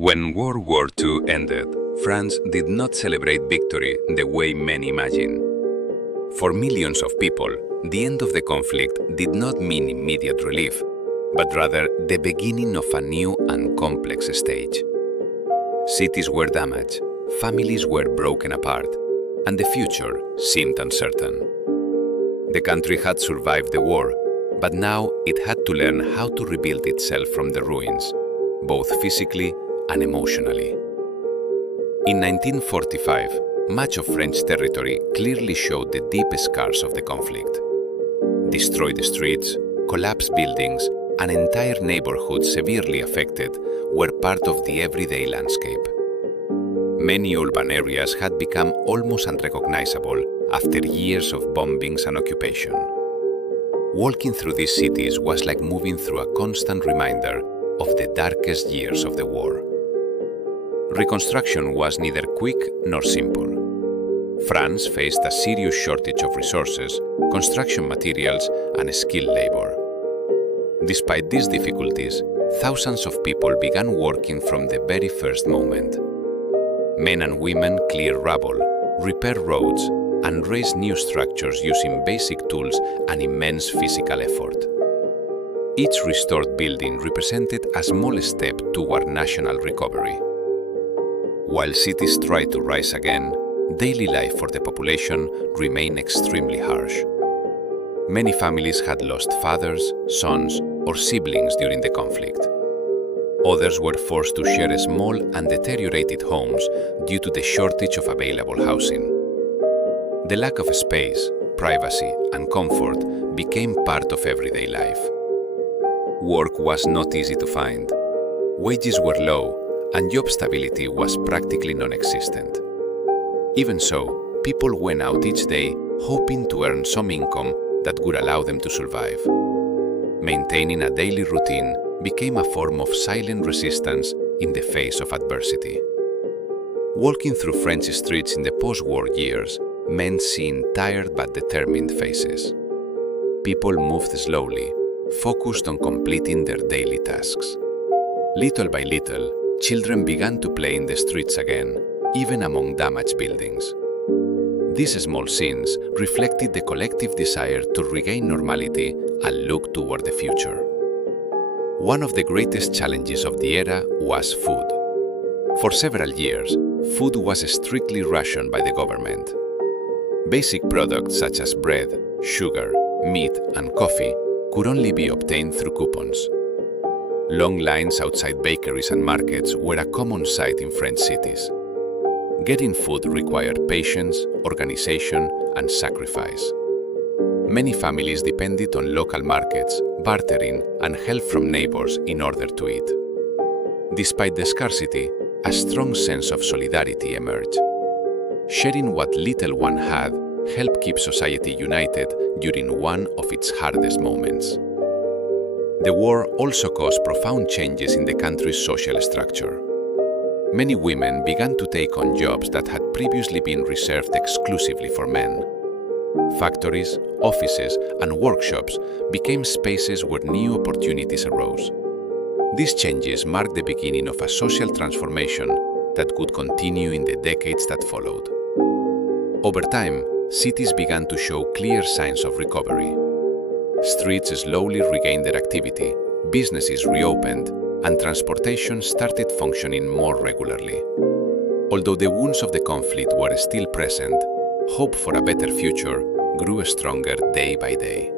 When World War II ended, France did not celebrate victory the way many imagine. For millions of people, the end of the conflict did not mean immediate relief, but rather the beginning of a new and complex stage. Cities were damaged, families were broken apart, and the future seemed uncertain. The country had survived the war, but now it had to learn how to rebuild itself from the ruins, both physically and emotionally. In 1945, much of French territory clearly showed the deep scars of the conflict. Destroyed streets, collapsed buildings, and entire neighborhoods severely affected were part of the everyday landscape. Many urban areas had become almost unrecognizable after years of bombings and occupation. Walking through these cities was like moving through a constant reminder of the darkest years of the war. Reconstruction was neither quick nor simple. France faced a serious shortage of resources, construction materials, and skilled labor. Despite these difficulties, thousands of people began working from the very first moment. Men and women cleared rubble, repaired roads, and raised new structures using basic tools and immense physical effort. Each restored building represented a small step toward national recovery. While cities tried to rise again, daily life for the population remained extremely harsh. Many families had lost fathers, sons, or siblings during the conflict. Others were forced to share small and deteriorated homes due to the shortage of available housing. The lack of space, privacy, and comfort became part of everyday life. Work was not easy to find. Wages were low, and job stability was practically non-existent. Even so, people went out each day hoping to earn some income that would allow them to survive. Maintaining a daily routine became a form of silent resistance in the face of adversity. Walking through French streets in the post-war years meant seeing tired but determined faces. People moved slowly, focused on completing their daily tasks. Little by little, children began to play in the streets again, even among damaged buildings. These small scenes reflected the collective desire to regain normality and look toward the future. One of the greatest challenges of the era was food. For several years, food was strictly rationed by the government. Basic products such as bread, sugar, meat, and coffee could only be obtained through coupons. Long lines outside bakeries and markets were a common sight in French cities. Getting food required patience, organization, and sacrifice. Many families depended on local markets, bartering, and help from neighbors in order to eat. Despite the scarcity, a strong sense of solidarity emerged. Sharing what little one had helped keep society united during one of its hardest moments. The war also caused profound changes in the country's social structure. Many women began to take on jobs that had previously been reserved exclusively for men. Factories, offices, and workshops became spaces where new opportunities arose. These changes marked the beginning of a social transformation that would continue in the decades that followed. Over time, cities began to show clear signs of recovery. Streets slowly regained their activity, businesses reopened, and transportation started functioning more regularly. Although the wounds of the conflict were still present, hope for a better future grew stronger day by day.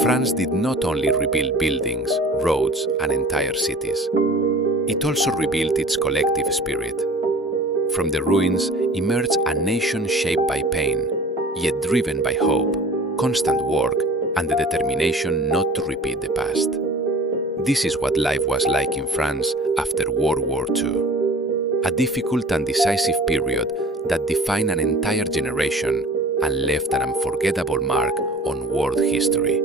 France did not only rebuild buildings, roads, and entire cities. It also rebuilt its collective spirit. From the ruins emerged a nation shaped by pain, yet driven by hope, constant work, and the determination not to repeat the past. This is what life was like in France after World War II. A difficult and decisive period that defined an entire generation and left an unforgettable mark on world history.